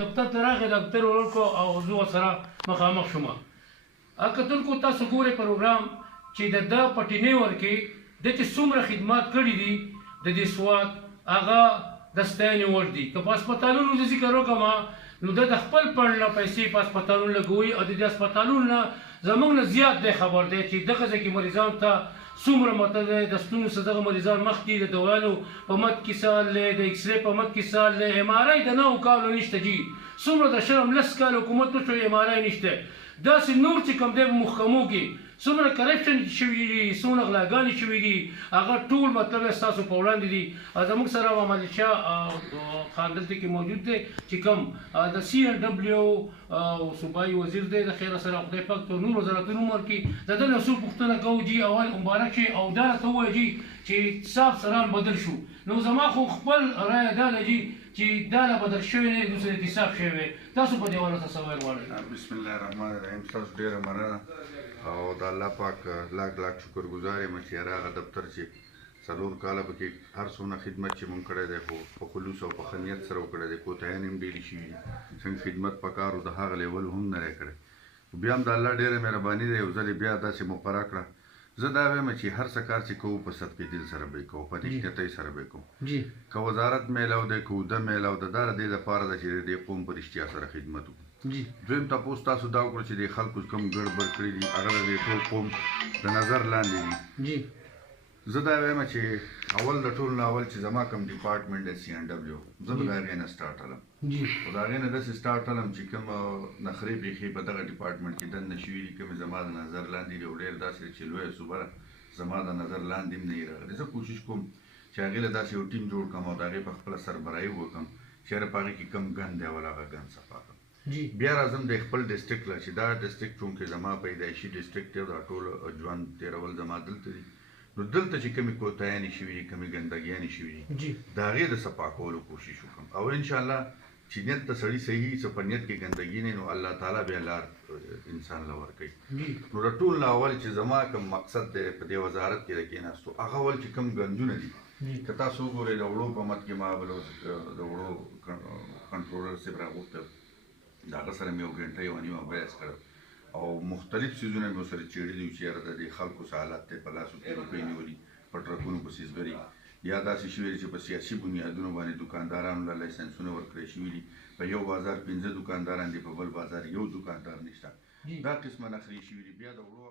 دفتر ته راغی دفتر ورکړو او زه ورسره مخامخ شوم. کتونکو تاسو ګورئ پروګرام چې د ده په ټینیور کې د چې څومره خدمات کړي دي د دې سواد هغه د ستاینې وړ دي. که په هسپتالونو زه ذکر وکړم نو د خپل پړ نه پیسې په هسپتالونو لګوي او د دې هسپتالونو نه زموږ نه زیات دی خبر دی چې دغه ځای کې مریضانو ته څومره مطلب دی د ستونو څخه دغه مریضان مخکې د دوایانو په مد کې سال دی د ایکس رې په مد کې سال دی ایم آر آی د 9 کالو نشته جي څومره د شرم لس کال حکومت وشو ایم آر آی نشته. داسې نور چې کوم دی په محکمو کې څومره کرپشن شوي دي څومره غلاګانې شوي دي هغه ټول مطلب ستاسو په وړاندې دي. زموږ سره محمد شاه خان دلته کې موجود دی چې کوم د سی ان ډبلیو صوبایي وزیر دی د خیر سره خدای پاک ته نور وزارتونو ورکړي. د ده نه څو پوښتنه کوو جي اول مبارک شي او دا راته ووایه جي چې صاف سران بدل شو. نو زما خو خپل رایه دا ده جي چې دا لا بدل شوی نه دوسر احتساب شوی. تاسو په دې اړه څه ویل غواړئ؟ بسم الله الرحمن الرحیم. تاسو ډېره مننه او د الله پاک لاک شکرګزار یم چې هغه دفتر چې 4 کاله پکې هر څومره خدمت چې مونږ کړی دی خو په خلوص او په ښه نیت سره وکړی دی. کوتاهیان هم ډېرې شوي دي څنګه خدمت پکار و د هغه لیول هم نه دی کړی. بیا هم د الله ډېره مهرباني دی یو ځل بیا داسې مقرره کړه. زه دا وایم چې هر څه کار چې کوو په صدقې دل سره به یې کوو په رښتینتۍ سره به یې کوو. که وزارت میلاو دی که اوده میلاو ده دا د دې لپاره ده چې د دې قوم په رښتیا سره خدمت وکړو. دویم تپوس تاسو دا وکړو چې د خلکو کوم ګډوډ کړي دي هغه د دې ټول قوم د نظر لاندې دي. زه دا وایم چې اول د ټول نه اول چې زما کوم ډپارټمنټ دی سی ان ډبلیو زه به د هغې نه سټارټ هلم خو د هغې نه داسې سټارټ هلم چې کوم نخرې بیخي په دغه ډپارټمنټ کې دننه شوي دي کومې زما د نظر لاندې دي او ډېر داسې چې لویه صوبه ده زما د نظر لاندې هم نه یې راغلي. زه کوشش کوم چې هغې له داسې یو ټیم جوړ کړم او د هغې په خپله سربراهي وکړم چې هر په هغې کې کوم ګند دی اول هغه ګند صفا کړم. بیا راځم د خپل ډسټرکټ له چې دا ډسټرکټ چونکې زما پیدایشي ډسټرکټ دی دا ټول ژوند تېرول زما دلته دي نو دلته چې کومې کوتاهیانې شوي دي کومې ګندګیانې شوي دي د هغې د صفا کولو کوشش وکړم او انشاءالله چې نیت ته سړي صحیح څه په نیت کې ګندګي نه نو الله تعالی بیا لار انسان له ورکوي. نو د ټول نه اول چې زما کوم مقصد دی په دې وزارت کې د کېناستو هغه اول چې کوم ګندونه دي که تاسو وګورئ د وړو په مد کې ما بل د وړو کنټرولر صاحب راغوښتل د هغه سره مې یو ګنټه یوه نیمه بحث کړی او مختلف څیزونه مې ورسره څېړلي وو چې یاره د دې خلکو څه حالت دی په لاسو کې روپۍ نیولي په ټرکونو په سیزګري یا داسې شوي دي چې په سیاسي بنیادونو باندې دوکاندارانو له لایسنسونه ورکړی شوي دي. په یو بازار 15 دوکانداران دي په بل بازار یو دوکاندار نشته. دا قسمه نخرې شوي دي. بیا د وړو